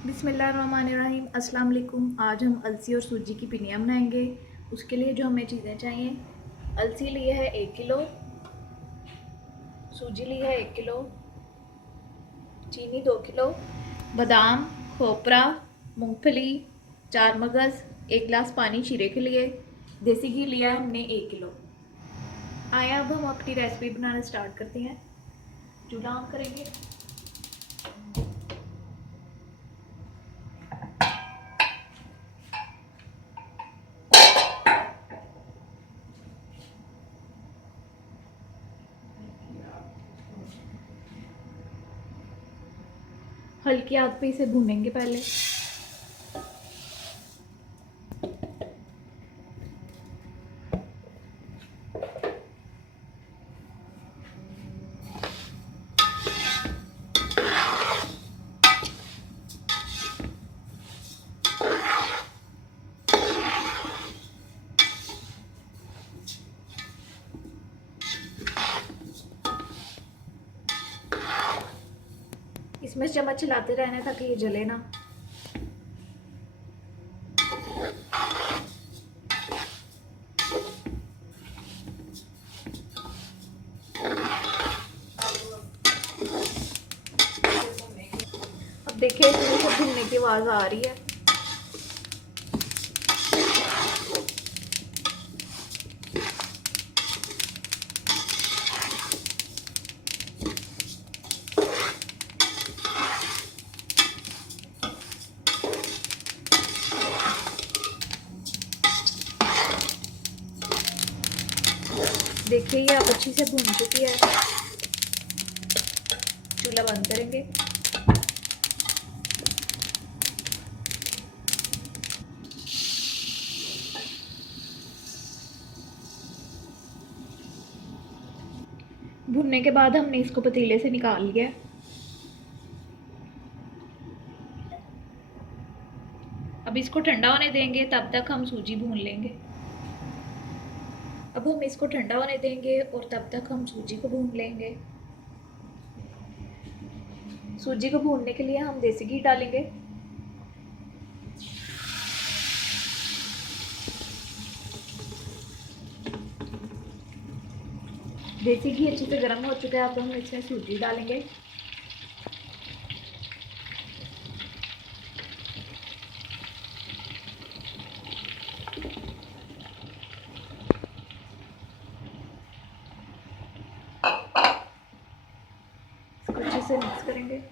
बिस्मिल्लाहिर्रहमानिर्रहीम। अस्सलाम वालेकुम। आज हम अलसी और सूजी की पिनियाँ बनाएंगे। उसके लिए जो हमें चीज़ें चाहिए, अलसी ली है 1 किलो, सूजी ली है 1 किलो, चीनी 2 किलो, बादाम, खोपरा, मूंगफली, 4 मगज़, 1 गिलास पानी शीरे के लिए, देसी घी लिया है हमने 1 किलो। आए अब हम अपनी रेसिपी बनाना स्टार्ट करते हैं। चूल्हा ऑन करेंगे। हल्की आंच पे इसे भूनेंगे पहले। इसमें चम्मच चलाते रहना है ताकि ये जले ना। अब देखिए इसमें से भुनने की आवाज़ आ रही है। देखिए ये अब अच्छी से भून चुकी है। चूल्हा बंद करेंगे। भुनने के बाद हमने इसको पतीले से निकाल लिया। अब इसको ठंडा होने देंगे, तब तक हम सूजी भून लेंगे। अब हम इसको ठंडा होने देंगे और तब तक हम सूजी को भून लेंगे। सूजी को भूनने के लिए हम देसी घी डालेंगे। देसी घी अच्छे से गर्म हो चुका है। अब हम इसमें सूजी डालेंगे। इसको अच्छे से मिक्स करेंगे।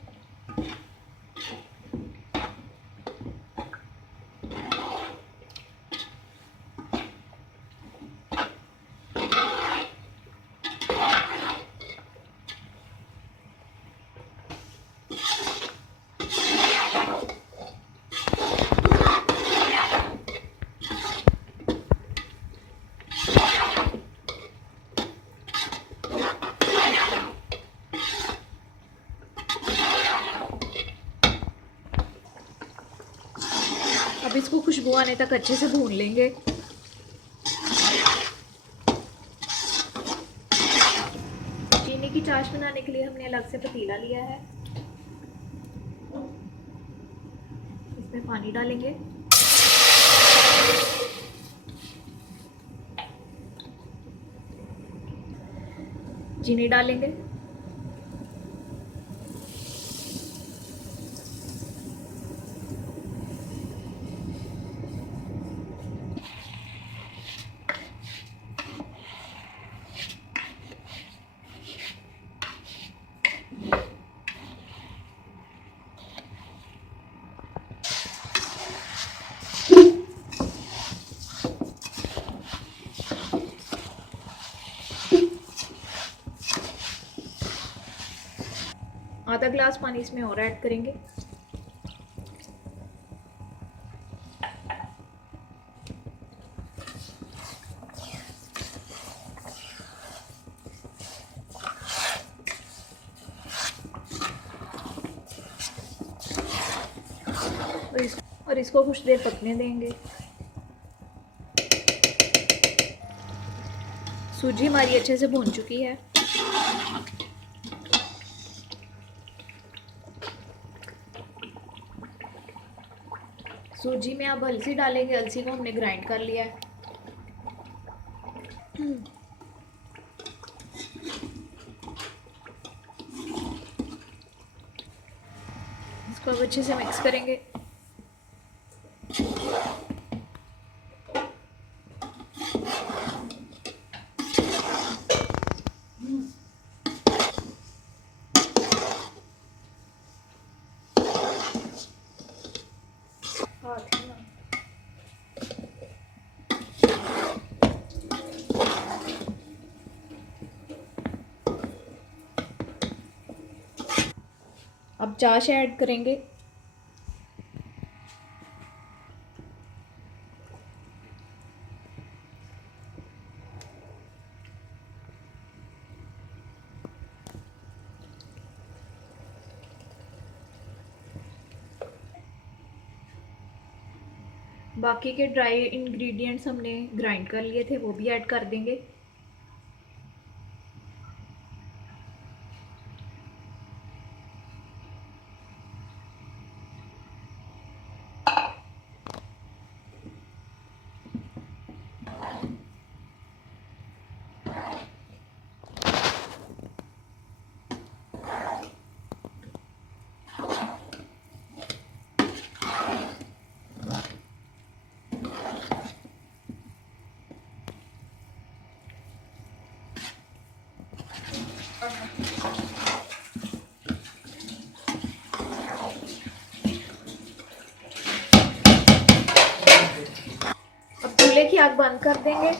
अब इसको खुशबू आने तक अच्छे से भून लेंगे। चीनी की चाश बनाने के लिए हमने अलग से पतीला लिया है। इसमें पानी डालेंगे। चीनी डालेंगे। आधा ग्लास पानी इसमें और ऐड करेंगे। और इसको कुछ देर पकने देंगे। सूजी हमारी अच्छे से भून चुकी है। सूजी में अब अलसी डालेंगे। अलसी को हमने ग्राइंड कर लिया है। इसको अब अच्छे से मिक्स करेंगे। अब चाश ऐड करेंगे। बाकी के ड्राई इंग्रेडिएंट्स हमने ग्राइंड कर लिए थे, वो भी ऐड कर देंगे। अब चूल्हे की आग बंद कर देंगे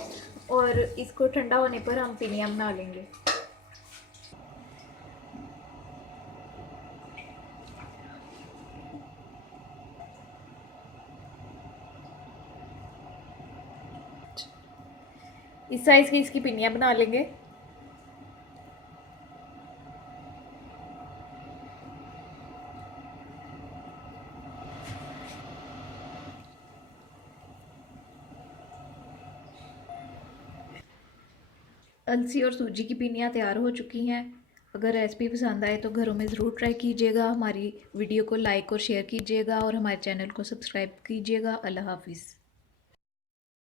और इसको ठंडा होने पर हम पिनिया बना लेंगे। इस साइज की इसकी पिनिया बना लेंगे। अलसी और सूजी की पिनियाँ तैयार हो चुकी हैं। अगर रेसिपी पसंद आए तो घरों में ज़रूर ट्राई कीजिएगा। हमारी वीडियो को लाइक और शेयर कीजिएगा और हमारे चैनल को सब्सक्राइब कीजिएगा। अल्लाह हाफिज़।